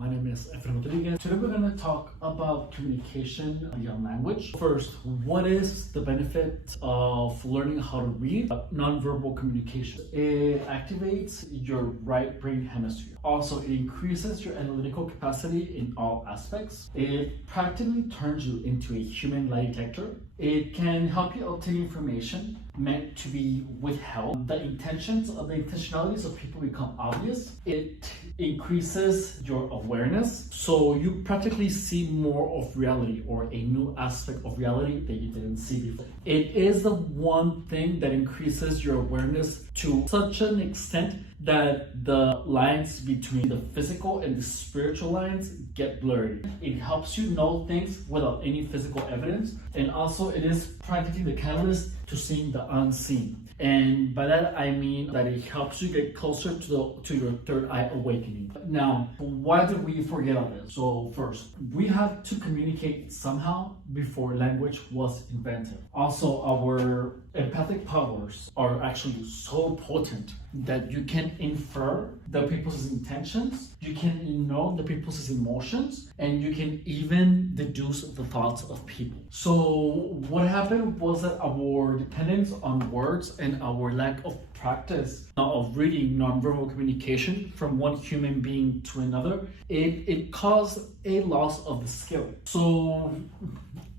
My name is Efrain Rodriguez. Today we're going to talk about communication beyond language. First, what is the benefit of learning how to read nonverbal communication? It activates your right brain hemisphere. Also, it increases your analytical capacity in all aspects. It practically turns you into a human lie detector. It can help you obtain information meant to be withheld. The intentionalities of people become obvious. It increases your awareness, so you practically see more of reality or a new aspect of reality that you didn't see before. It is the one thing that increases your awareness to such an extent that the lines between the physical and the spiritual lines get blurred. It helps you know things without any physical evidence, and also it is practically the catalyst to seeing the unseen. And by that I mean that it helps you get closer to your third eye awakening. Now, why did we forget all this? So first, we have to communicate somehow before language was invented. Also, our empathic powers are actually so potent that you can infer the people's intentions, you can know the people's emotions, and you can even deduce the thoughts of people. So what happened was that our dependence on words and our lack of practice of reading nonverbal communication from one human being to another, it caused a loss of the skill. So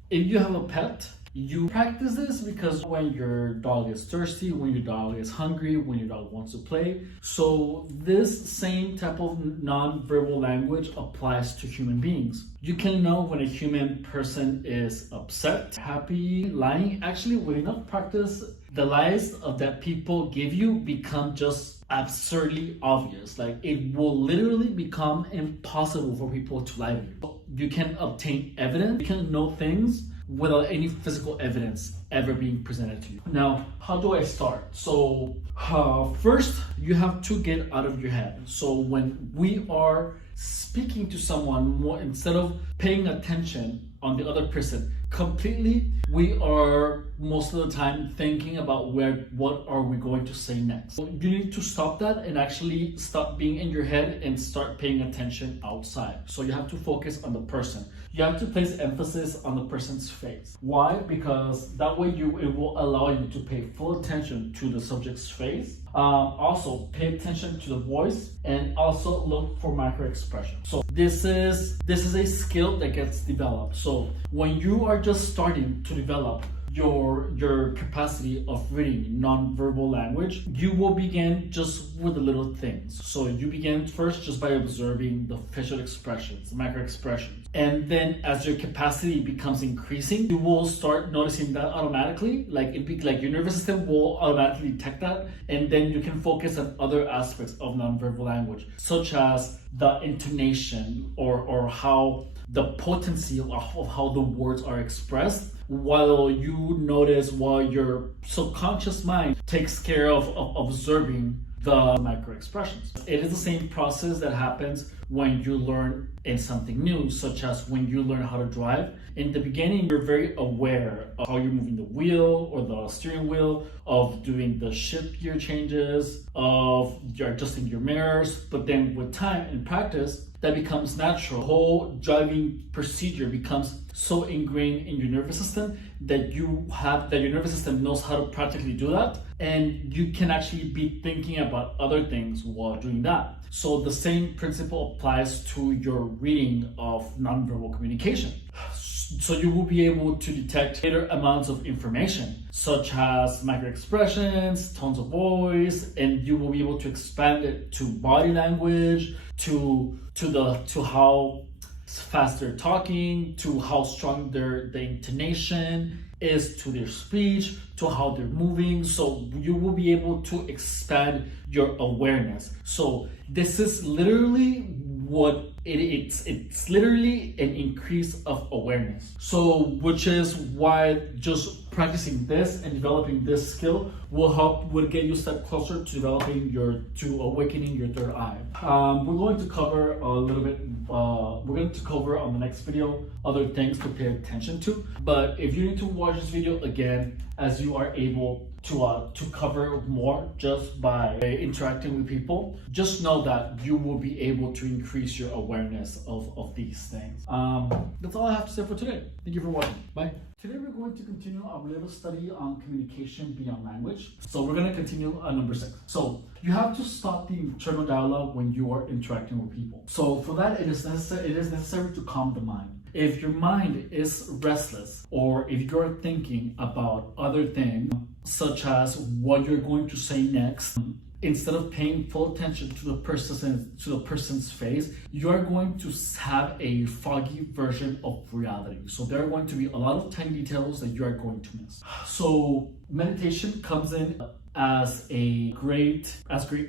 if you have a pet, you practice this because when your dog is thirsty, when your dog is hungry, when your dog wants to play. So this same type of non-verbal language applies to human beings. You can know when a human person is upset, happy, lying. Actually, with enough practice, the lies that people give you become just absurdly obvious. Like, it will literally become impossible for people to lie to you. You can obtain evidence, you can know things without any physical evidence ever being presented to you. Now, how do I start? So first, you have to get out of your head. So when we are speaking to someone, more instead of paying attention on the other person completely, we are most of the time thinking about what are we going to say next. So you need to stop that and actually stop being in your head and start paying attention outside. So you have to focus on the person. You have to place emphasis on the person's face. Why? Because that way it will allow you to pay full attention to the subject's face. Also pay attention to the voice, and also look for micro expression. So this is a skill that gets developed. So when you are just starting to develop your capacity of reading non-verbal language, you will begin just with the little things. So you begin first just by observing the facial expressions, the micro expressions. And then as your capacity becomes increasing, you will start noticing that automatically. Like your nervous system will automatically detect that, and then you can focus on other aspects of non-verbal language, such as the intonation or how the potency of how the words are expressed, while your subconscious mind takes care of observing the micro expressions. It is the same process that happens when you learn in something new, such as when you learn how to drive. In the beginning, you're very aware of how you're moving the wheel or the steering wheel, of doing the shift gear changes, of adjusting your mirrors. But then with time and practice, that becomes natural. The whole driving procedure becomes so ingrained in your nervous system that your nervous system knows how to practically do that, and you can actually be thinking about other things while doing that. So the same principle applies to your reading of nonverbal communication. So you will be able to detect greater amounts of information, such as micro expressions, tones of voice, and you will be able to expand it to body language, to how fast they're talking, to how strong the intonation is to their speech, to how they're moving. So you will be able to expand your awareness. So this is literally what it's literally an increase of awareness. So which is why just practicing this and developing this skill will get you a step closer to awakening your third eye. We're going to cover a little bit, we're going to cover on the next video other things to pay attention to. But if you need to watch this video again, as you are able, to cover more just by interacting with people, just know that you will be able to increase your awareness of these things. That's all I have to say for today. Thank you for watching. Bye. Today we're going to continue our little study on communication beyond language. So we're going to continue on number 6. So you have to stop the internal dialogue when you are interacting with people. So for that, it is necessary to calm the mind. If your mind is restless, or if you're thinking about other things, such as what you're going to say next, instead of paying full attention to the person's face, you are going to have a foggy version of reality. So there are going to be a lot of tiny details that you are going to miss. So meditation comes in as great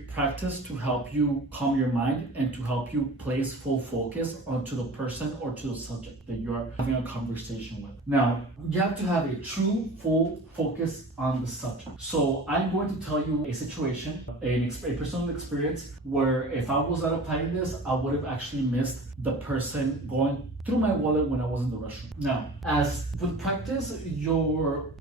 practice to help you calm your mind and to help you place full focus onto the person or to the subject that you're having a conversation with. Now, you have to have a true full focus on the subject. So I'm going to tell you a situation, a personal experience where if I was not applying this, I would have actually missed the person going through my wallet when I was in the restroom. Now, as with practice, your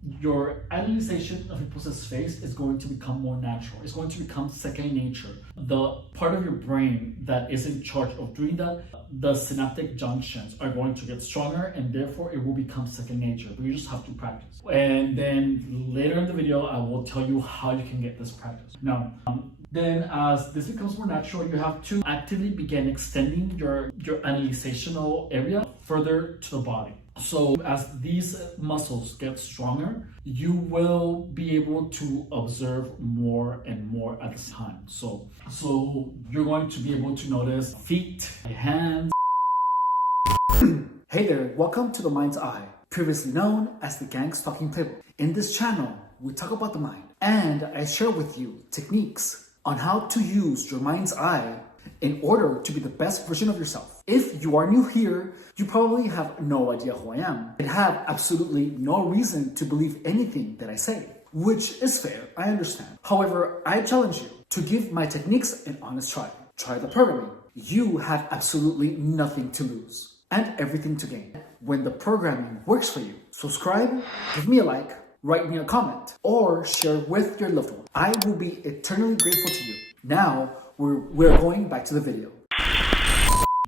analyzation of people's face is going to become more natural. It's going to become second nature. The part of your brain that is in charge of doing that, the synaptic junctions are going to get stronger, and therefore it will become second nature. But you just have to practice. And then later in the video, I will tell you how you can get this practice. Now, then as this becomes more natural, you have to actively begin extending your analyzational area further to the body. So as these muscles get stronger, you will be able to observe more and more at the same time. So you're going to be able to notice feet, hands. Hey there, welcome to the Mind's Eye, previously known as the Gang's Talking Playbook. In this channel, we talk about the mind, and I share with you techniques on how to use your mind's eye in order to be the best version of yourself. If you are new here, you probably have no idea who I am and have absolutely no reason to believe anything that I say, which is fair, I understand. However, I challenge you to give my techniques an honest try. Try the programming. You have absolutely nothing to lose and everything to gain. When the programming works for you, subscribe, give me a like, write me a comment, or share with your loved one. I will be eternally grateful to you. Now, we're going back to the video.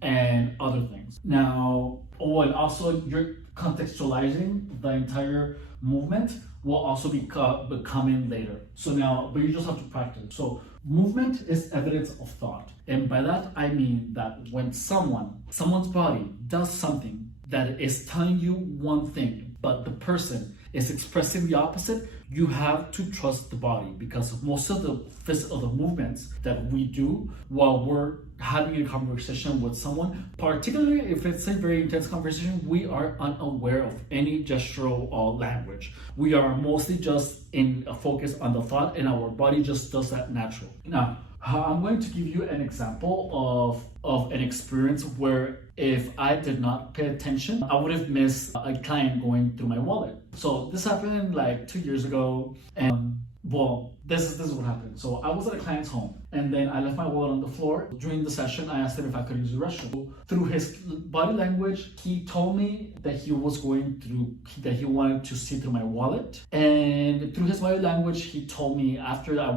And other things. Now, and also you're contextualizing the entire movement will also be coming later. So now, but you just have to practice. So movement is evidence of thought. And by that, I mean that when someone's body does something that is telling you one thing, but the person is expressing the opposite, you have to trust the body, because most of the movements that we do while we're having a conversation with someone, particularly if it's a very intense conversation, we are unaware of any gestural language. We are mostly just in a focus on the thought, and our body just does that naturally. Now, I'm going to give you an example of an experience where if I did not pay attention, I would have missed a client going through my wallet. So this happened like 2 years ago, and this is what happened. So I was at a client's home, and then I left my wallet on the floor. During the session, I asked him if I could use the restroom. Through his body language, he told me that he wanted to see through my wallet. And through his body language, he told me after I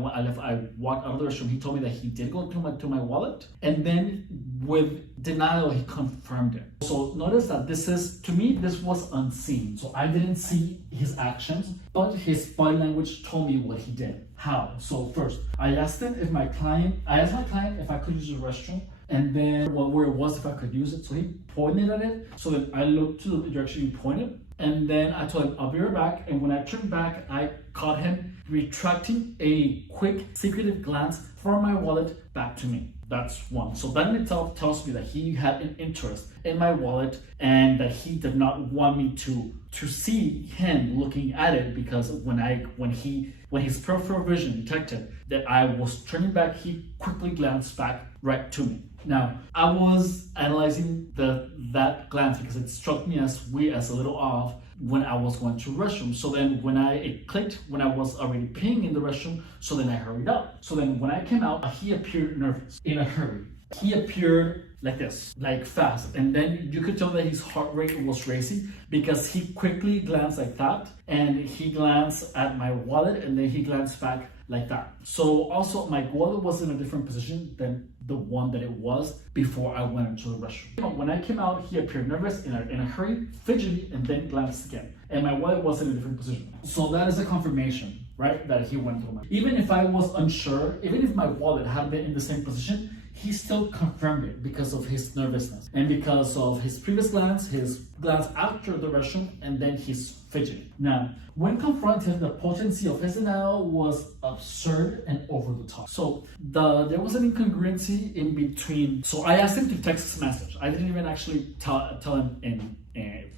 walked out of the restroom, he told me that he did go through my wallet. And then with denial, he confirmed it. So notice that to me, this was unseen. So I didn't see his actions, but his body language told me what he did. How? So first, I asked my client if I could use the restroom, and then where it was, if I could use it. So he pointed at it. So then I looked to the direction he pointed, and then I told him, I'll be right back. And when I turned back, I caught him retracting a quick, secretive glance from my wallet back to me. That's one. So that in itself tells me that he had an interest in my wallet, and that he did not want me to see him looking at it, because when his peripheral vision detected that I was turning back, he quickly glanced back right to me. Now, I was analyzing that glance because it struck me as a little off when I was going to the restroom. So then it clicked when I was already peeing in the restroom, so then I hurried out. So then when I came out, he appeared nervous, in a hurry. he appeared like this, like fast, and then you could tell that his heart rate was racing because he quickly glanced like that, and he glanced at my wallet, and then he glanced back like that. So also my wallet was in a different position than the one that it was before I went into the restroom. When I came out, he appeared nervous, in a hurry, fidgety, and then glanced again. And my wallet was in a different position. So that is a confirmation, right, that he went through my. Even if I was unsure, even if my wallet had been in the same position, he still confirmed it because of his nervousness and because of his previous glance, his glance after the restroom, and then his fidgeting. Now, when confronted, the potency of his denial was absurd and over the top. So there was an incongruency in between. So I asked him to text his message. I didn't even actually tell him in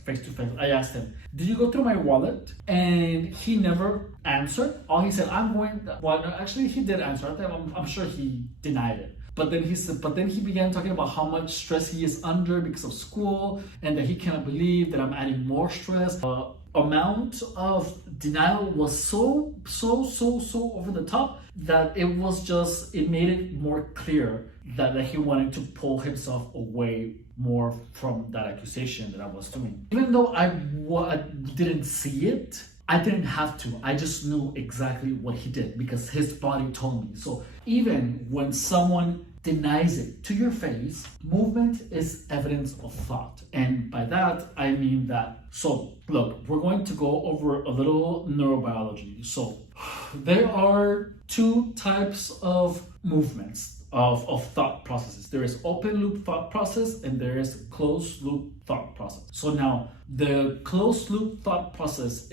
face to face. I asked him, "Did you go through my wallet?" And he never answered. All he said, "I'm going." Well, no, actually, he did answer. I'm sure he denied it. But then he began talking about how much stress he is under because of school, and that he cannot believe that I'm adding more stress. Amount of denial was so over the top that it made it more clear that he wanted to pull himself away more from that accusation that I was doing. Even though I didn't see it, I didn't have to. I just knew exactly what he did because his body told me. So even when someone denies it to your face, movement is evidence of thought. And by that, I mean that. So look, we're going to go over a little neurobiology. So there are two types of movements of thought processes. There is open loop thought process and there is closed loop thought process. So now the closed loop thought process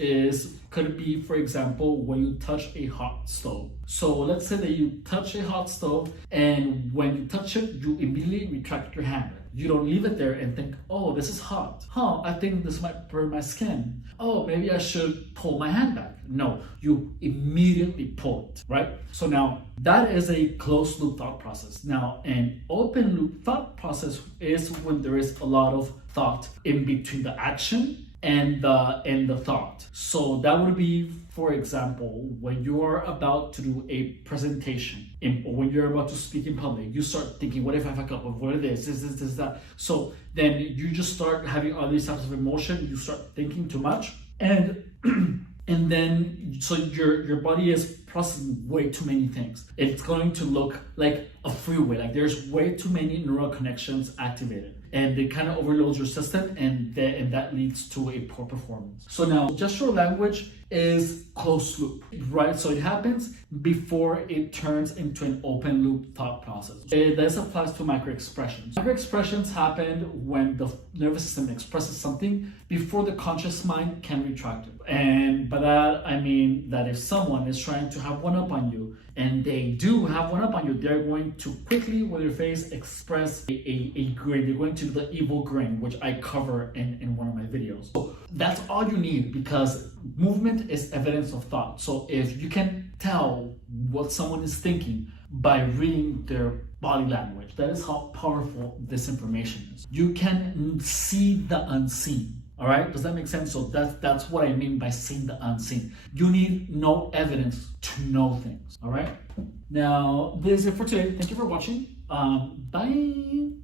could be, for example, when you touch a hot stove. So let's say that you touch a hot stove, and when you touch it, you immediately retract your hand. You don't leave it there and think, "Oh, this is hot. I think this might burn my skin. Oh, maybe I should pull my hand back." No, you immediately pull it, right? So now that is a closed loop thought process. Now, an open loop thought process is when there is a lot of thought in between the action and the thought. So that would be, for example, when you are about to do a presentation, or when you're about to speak in public, you start thinking, what if I fuck up? What is this, that? So then you just start having all these types of emotion. You start thinking too much, and and then so your body is processing way too many things. It's going to look like a freeway, like there's way too many neural connections activated, and it kind of overloads your system, and that leads to a poor performance. So now gestural language is closed loop, right? So it happens before it turns into an open loop thought process. This applies to microexpressions. Microexpressions happen when the nervous system expresses something before the conscious mind can retract it. And by that, I mean that if someone is trying to have one up on you, and they do have one up on you, they're going to quickly, with their face, express a grin. They're going to do the evil grin, which I cover in one of my videos. So that's all you need, because movement is evidence of thought. So if you can tell what someone is thinking by reading their body language, that is how powerful this information is. You can see the unseen. All right, does that make sense? So that's what I mean by seeing the unseen. You need no evidence to know things. All right. Now, this is it for today. Thank you for watching. Bye.